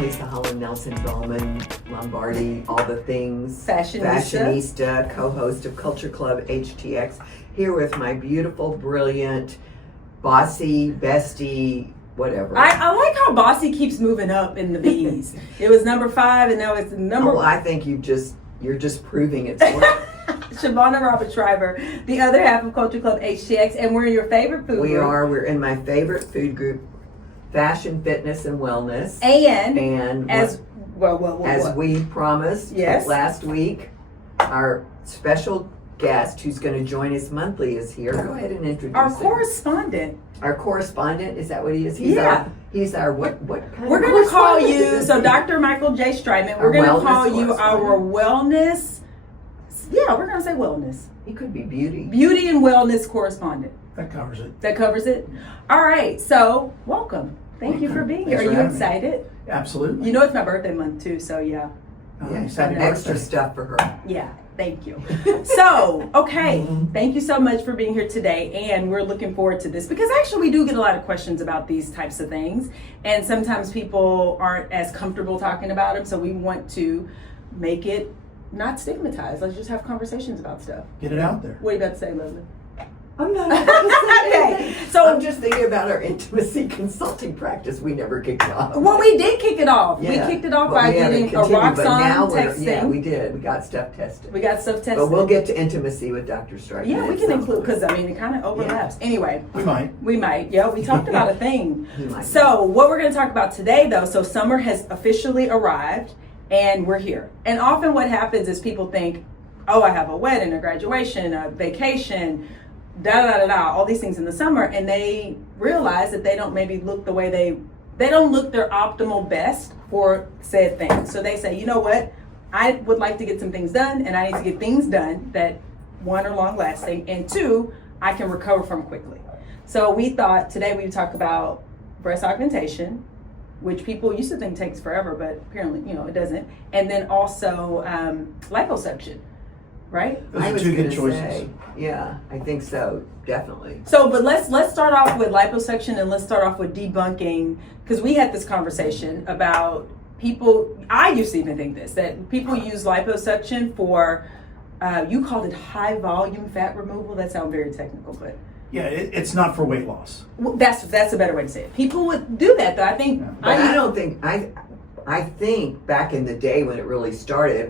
Leisa Holland-Nelson, Bowman, Lombardi, all the things. Fashionista, co-host of Culture Club HTX, here with my beautiful, brilliant, bossy, bestie, whatever. I like how bossy keeps moving up in the B's. It was number 5 and now it's number... Oh, I think you're just proving it's work. Shavonnah Schreiber, the other half of Culture Club HTX, and we're in your favorite food group. We're in my favorite food group, fashion, fitness, and wellness. And as we promised yes. last week, our special guest who's going to join us monthly is here. Go ahead and introduce our him. correspondent. Our correspondent, is that what he is? He's our what kind We're of going to call correspondent? you, so Dr. Michael J. Streitmann, we're going to call you our wellness, we're going to say wellness. He could be beauty. Beauty and wellness correspondent. That covers it. That covers it? All right, so welcome. Thank you for being here. Thanks Are for you having me. excited? Absolutely. You know it's my birthday month too, so yeah. Nice. Yeah, Happy extra birthday. stuff for her. Yeah, thank you. So, okay, thank you so much for being here today, and we're looking forward to this because actually we do get a lot of questions about these types of things, and sometimes people aren't as comfortable talking about them, so we want to make it not stigmatized. Let's just have conversations about stuff. Get it out there. What are you about to say, Leslie? I'm not about to say Okay, anything. so- I'm just thinking about our intimacy consulting practice. We never kicked it off. Well, we did kick it off. Yeah. We kicked it off Well, by we haven't getting a continued, rock but now song we're- texting. Yeah, we did. We got stuff tested. We got stuff tested. But we'll get to intimacy with Dr. Stryker. Yeah, we can include, because I mean, it kind of overlaps. Anyway, We might. we might. Yeah, we talked about a thing. He might. So, what we're going to talk about today, though, so summer has officially arrived and we're here. And often what happens is people think, oh, I have a wedding, a graduation, a vacation, all these things in the summer, and they realize that they don't maybe look the way they don't look their optimal best for said things. So they say, you know what, I would like to get some things done, and I need to get things done that, one, are long lasting, and two, I can recover from quickly. So we thought today we would talk about breast augmentation, which people used to think takes forever, but apparently, it doesn't. And then also liposuction, right? Those I are was two good gonna choices. say, yeah, I think so, definitely. So, but let's start off with liposuction, and let's start off with debunking, because we had this conversation about people. I used to even think that people use liposuction for. You called it high volume fat removal. That sounds very technical, but Yeah, it's not for weight loss. well, that's a better way to say it. People would do that, though. I think. Yeah. But I don't think I think back in the day when it really started,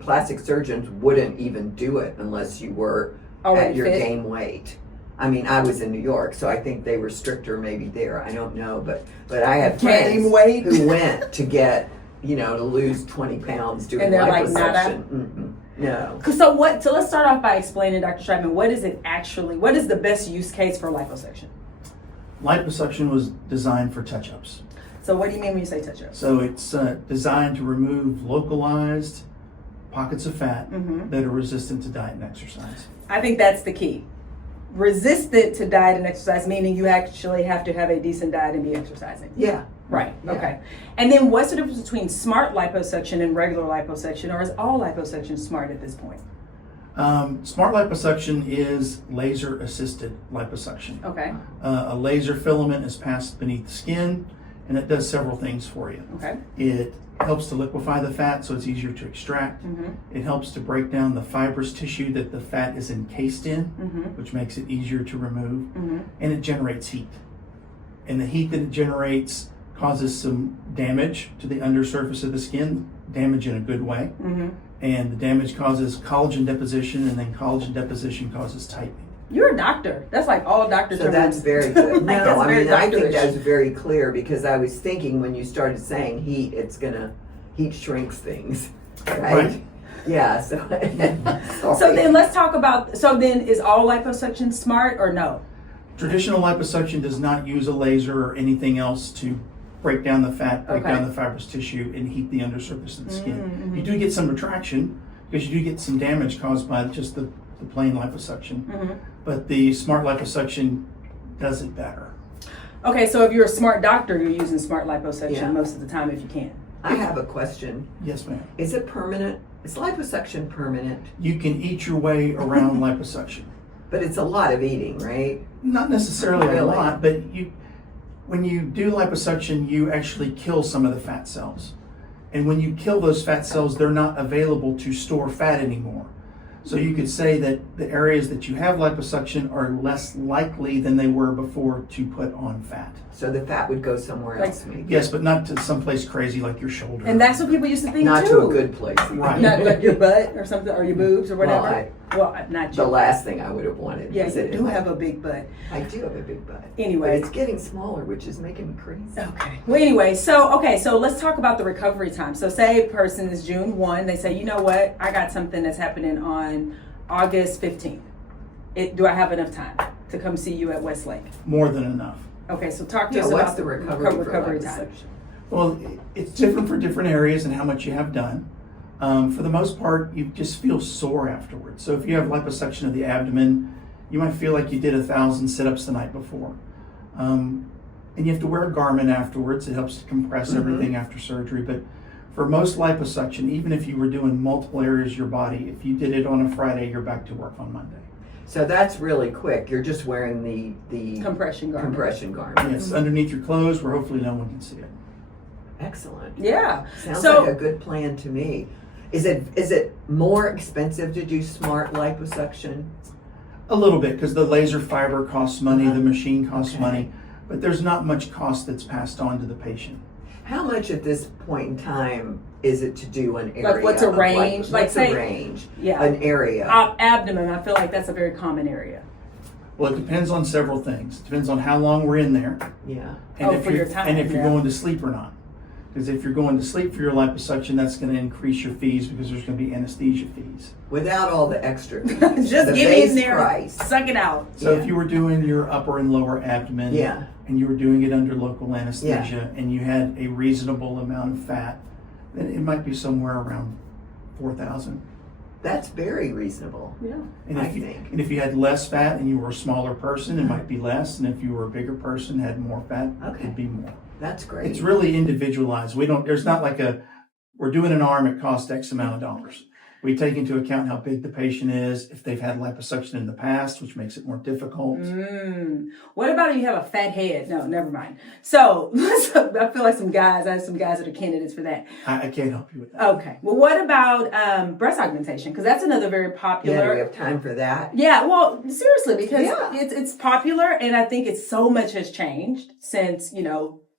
plastic surgeons wouldn't even do it unless you were Already at your fit. game weight. I mean, I was in New York, so I think they were stricter maybe there. I don't know, but I had friends Game weight. who went to get, to lose 20 pounds doing And they're like, liposuction. Mm-mm. No. So let's start off by explaining, Dr. Streitmann, what is the best use case for liposuction? Liposuction was designed for touch-ups. So what do you mean when you say touch-ups? So it's designed to remove localized pockets of fat that are resistant to diet and exercise. I think that's the key. Resistant to diet and exercise, meaning you actually have to have a decent diet and be exercising. Yeah. Right. Yeah. Okay. And then what's the difference between smart liposuction and regular liposuction, or is all liposuction smart at this point? Smart liposuction is laser-assisted liposuction. Okay. A laser filament is passed beneath the skin, and it does several things for you. Okay. It helps to liquefy the fat so it's easier to extract. It helps to break down the fibrous tissue that the fat is encased in, which makes it easier to remove. And it generates heat. And the heat that it generates causes some damage to the undersurface of the skin, damage in a good way. And the damage causes collagen deposition, and then collagen deposition causes tightening. You're a doctor. That's like all doctor So terms. that's very good. Like, No, that's I very mean, I think doctorish. that's very clear because I was thinking when you started saying heat shrinks things, right? Right. Yeah, so. So then let's talk about, is all liposuction smart or no? Traditional liposuction does not use a laser or anything else to break down the fat, break Okay. down the fibrous tissue, and heat the undersurface of the skin. You do get some retraction because you do get some damage caused by just the plain liposuction. But the smart liposuction does it better. Okay, so if you're a smart doctor, you're using smart liposuction Yeah. most of the time if you can. I have a question. Yes, ma'am. Is it permanent? Is liposuction permanent? You can eat your way around liposuction. But it's a lot of eating, right? Not necessarily a Really? lot, but When you do liposuction, you actually kill some of the fat cells. And when you kill those fat cells, they're not available to store fat anymore. So you could say that the areas that you have liposuction are less likely than they were before to put on fat. So the fat would go somewhere else, maybe. Yes, but not to someplace crazy like your shoulder. And that's what people used to think Not too. to a good place. Right. Not like your butt or something, or your boobs or whatever. Well, not The you. last thing I would have wanted. Yeah, was you it do in my- have a big butt. I do have a big butt. Anyway. But it's getting smaller, which is making me crazy. Okay. Well, anyway, so let's talk about the recovery time. So say a person is June 1, they say, you know what, I got something that's happening on August 15th. Do I have enough time to come see you at Westlake? More than enough. Okay, so talk to us What's about the recovery time. liposuction? Well, it's different for different areas and how much you have done. For the most part, you just feel sore afterwards. So if you have liposuction of the abdomen, you might feel like you did 1,000 sit-ups the night before. And you have to wear a garment afterwards. It helps to compress everything after surgery. But for most liposuction, even if you were doing multiple areas of your body, if you did it on a Friday, you're back to work on Monday. So that's really quick. You're just wearing the Compression garment. Yes, underneath your clothes where hopefully no one can see it. Excellent. Yeah. Sounds So- like a good plan to me. Is it more expensive to do smart liposuction? A little bit, because the laser fiber costs money, the machine costs Okay. money, but there's not much cost that's passed on to the patient. How much at this point in time is it to do an area? Like, what's a of range? Like, what's say- a range? Yeah. An area. Abdomen, I feel like that's a very common area. Well, it depends on several things. It depends on how long we're in there, Yeah. and Oh, if for you're your time, and if you're yeah. going to sleep or not. Because if you're going to sleep for your liposuction, that's going to increase your fees because there's going to be anesthesia fees. Without all the extra fees. Just the get base in there, price. suck it out. So Yeah. if you were doing your upper and lower abdomen, Yeah. and you were doing it under local anesthesia, and you had a reasonable amount of fat, then it might be somewhere around 4,000. That's very reasonable. Yeah. And I if you, think. and if you had less fat and you were a smaller person, it might be less. And if you were a bigger person, had more fat, Okay. it'd be more. That's great. It's really individualized. There's not like we're doing an arm, it costs X amount of dollars. We take into account how big the patient is, if they've had liposuction in the past, which makes it more difficult. What about if you have a fat head? No, never mind. So I feel like I have some guys that are candidates for that. I can't help you with that. Okay. Well, what about breast augmentation? Because that's another very popular. Yeah, do we have time for that? Yeah, well, seriously, because Yeah. it's popular, and I think it's so much has changed since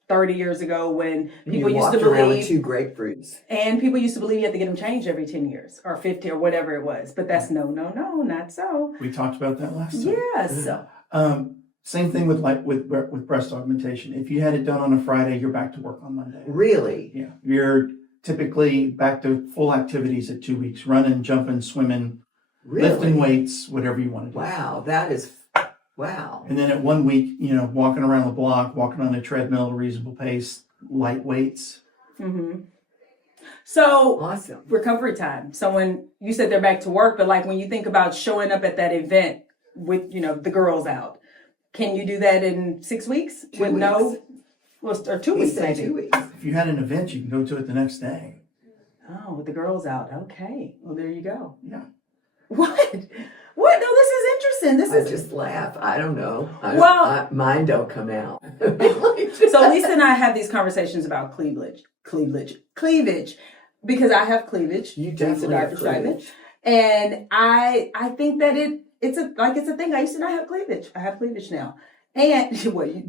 30 years ago when people you used walked to around with believe, 2 grapefruits. and people used to believe you had to get them changed every 10 years or 50 or whatever it was. But that's no, not so. We talked about that last time. Yes. Same thing with breast augmentation. If you had it done on a Friday, you're back to work on Monday. Really? Yeah, you're typically back to full activities at 2 weeks: running, jumping, swimming, Really? lifting weights, whatever you want to do. Wow, that is, wow. And then at 1 week, walking around the block, walking on a treadmill at a reasonable pace, light weights. So Awesome. recovery time. So when you said they're back to work, but like when you think about showing up at that event with, the girls out, can you do that in 6 weeks? 2 with weeks. no, or 2 He weeks said maybe? 2 weeks. If you had an event, you can go to it the next day. Oh, with the girls out. Okay. Well, there you go. Yeah. What? What? No, this is interesting. This I is just laugh. I don't know. Well- Mine don't come out. so. Lisa and I have these conversations about cleavage, because I have cleavage. You thanks to definitely have Dr. Streitmann. cleavage. And I think that it's a thing. I used to not have cleavage. I have cleavage now. And well, you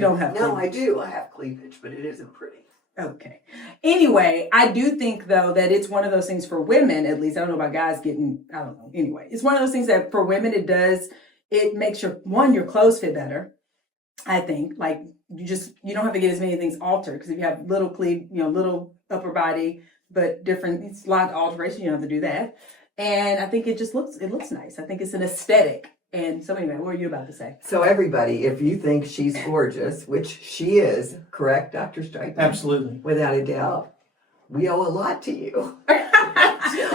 don't have No, cleavage. I do. I have cleavage, but it isn't pretty. Okay. Anyway, I do think though that it's one of those things for women, at least. I don't know about guys getting, I don't know. Anyway, it's one of those things that for women it makes your clothes fit better. I think like you don't have to get as many things altered, because if you have little little upper body, but different, it's a lot of alteration. You don't have to do that. And I think it looks nice. I think it's an aesthetic. And so anyway, what were you about to say? So everybody, if you think she's gorgeous, which she is, correct, Dr. Streitmann? Absolutely. Without a doubt. We owe a lot to you.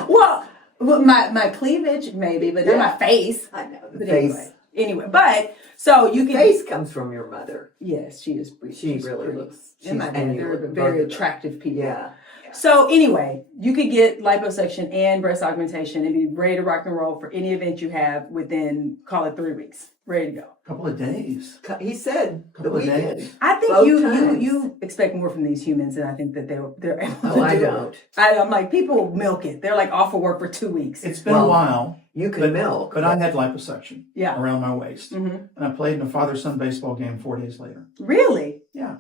well, my cleavage maybe, but not my face. I know. The But face. anyway, but so you can. Face comes from your mother. Yes, she is. She she's really pretty. looks. And my dad, you they're look very both of them. attractive people. Yeah. So anyway, you could get liposuction and breast augmentation and be ready to rock and roll for any event you have within, call it 3 weeks. ready to go. A couple of days. He said the Couple of weekend. days. I think Both you times. expect more from these humans than I think that they're able to Oh, do. I don't. I'm like, people milk it. They're like off of work for 2 weeks. It's been Well, a while, You can milk. but I had liposuction Yeah. around my waist. hmm And I played in a father-son baseball game 4 days later. Really? Yeah.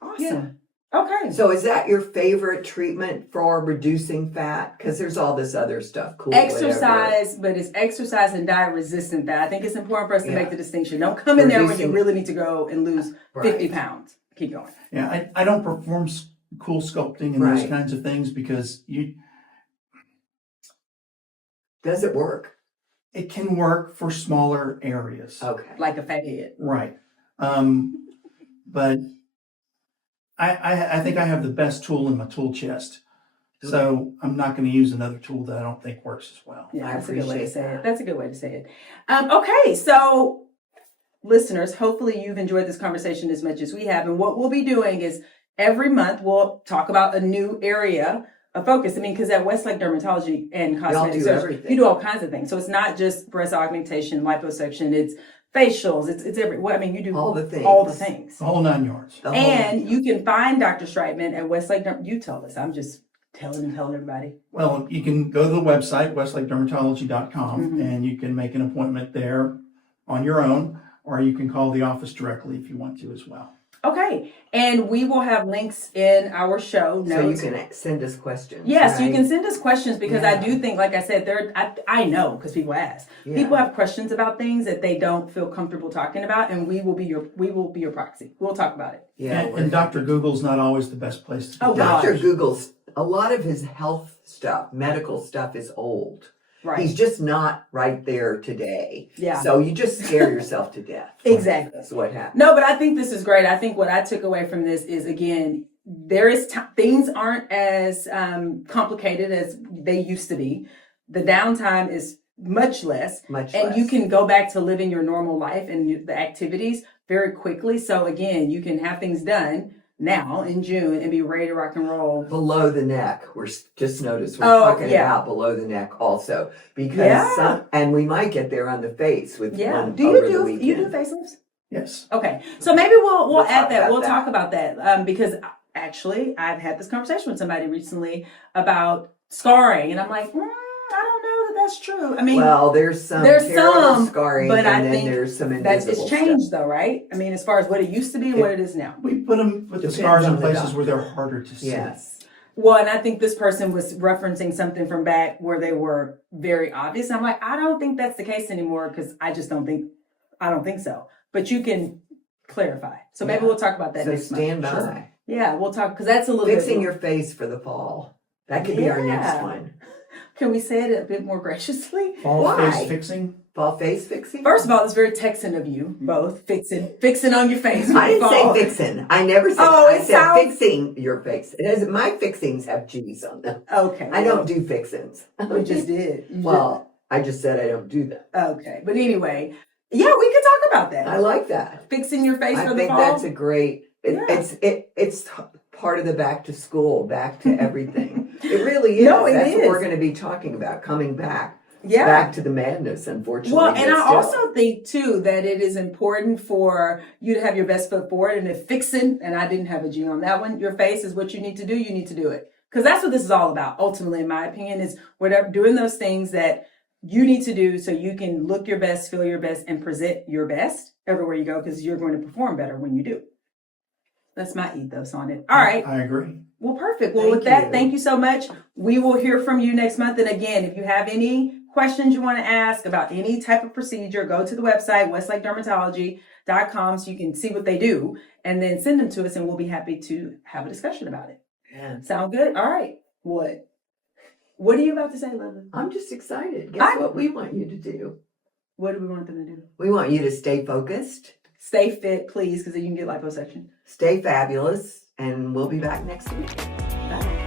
Awesome. Okay. So is that your favorite treatment for reducing fat? Because there's all this other stuff. Cool. whatever. Exercise, but it's exercise and diet resistant fat. I think it's important for us to Yeah. make the distinction. Don't come in there when you Reducing- really need to go and lose Right. 50 pounds. Keep going. Yeah, I don't perform cool sculpting and those Right. kinds of things because Does it work? it can work for smaller areas. Okay. Like a fat head. Right. But I think I have the best tool in my tool chest. So I'm not going to use another tool that I don't think works as well. Yeah, I that's a good way to appreciate say that. it. That's a good way to say it. Okay, so listeners, hopefully you've enjoyed this conversation as much as we have. And what we'll be doing is every month we'll talk about a new area of focus. I mean, because at Westlake Dermatology and Cosmetic do Surgery, everything. you do all kinds of things. So it's not just breast augmentation, liposuction, it's facials, it's every. Well, I mean, you do All the things. all the things. The whole 9 yards. The whole- And you can find Dr. Streitmann at Westlake. You tell us. I'm just telling everybody. Well, you can go to the website, westlakedermatology.com, and you can make an appointment there on your own, or you can call the office directly if you want to as well. Okay, and we will have links in our show So you notes. can send us questions. Yes, you right? can send us questions because I Yeah. do think, like I said, I know because people ask. Yeah. People have questions about things that they don't feel comfortable talking about, and we will be your proxy. We'll talk about it. Yeah. And Dr. Google's not always the best place to Oh, do God. Dr. Google's, a lot of his health stuff, medical stuff is old. Right. He's just not right there today. Yeah. So you just scare yourself to death. Exactly. That's what happens. No, but I think this is great. I think what I took away from this is, again, there is things aren't as complicated as they used to be. The downtime is much less. Much And less. you can go back to living your normal life and the activities very quickly. So again, you can have things done now in June and be ready to rock and roll. Below the neck, just noticed we're Oh, talking yeah. about below the neck also because Yeah. and we might get there on the face with Yeah. one Do over you the do weekend. facelifts? Yes. Okay. So maybe we'll We'll add talk that. about We'll that. talk about that because actually I've had this conversation with somebody recently about scarring, and I'm like, I don't know that that's true. I mean, Well, there's some there's terrible some, scarring, but and I then think there's some that's invisible it's changed though, right? I mean, as far as what it used to be and what it is now. We put them with the Depends scars on in the places doctor. where they're harder to see. Yes. Well, and I think this person was referencing something from back where they were very obvious. I'm like, I don't think that's the case anymore because I don't think so. But you can clarify. So maybe Yeah. we'll talk about that So next stand month. by. Sure. Yeah, we'll talk because that's a little Fixing bit. your face for the fall. That could be our next Yeah. one. Can we say it a bit more graciously? Fall Why? face fixing. Fall face fixing? First of all, it's very Texan of you both. Fixing on your face. I didn't Fall. say fixing. I never said. Oh, I it said sounds- fixing your face. It has, my fixings have G's on them. Okay. I don't do fixings. You just did. You Well, I just said I don't do that. did. Okay. But anyway, yeah, we could talk about that. I like that. Fixing your face I for the think fall. that's a great. Yeah. It's part of the back to school, back to everything. It really is. No, it That's is. what we're going to be talking about. Coming back. Yeah. Back to the madness, unfortunately. Well, and but I still. also think too that it is important for you to have your best foot forward. And if fixing, and I didn't have a G on that one, your face is what you need to do. You need to do it because that's what this is all about. Ultimately, in my opinion, is whatever doing those things that you need to do so you can look your best, feel your best, and present your best everywhere you go because you're going to perform better when you do. That's my ethos on it. All right. I agree. Well, perfect. Well, Thank with that, you. thank you so much. We will hear from you next month. And again, if you have any questions you want to ask about any type of procedure, go to the website, westlakedermatology.com, so you can see what they do and then send them to us and we'll be happy to have a discussion about it. Yeah. Sound good? All right. What are you about to say, Leslie? I'm just excited. Guess what we want you to do? What do we want them to do? We want you to stay focused, Stay fit, please, because then you can get liposuction. stay fabulous, and we'll be back next week. Bye.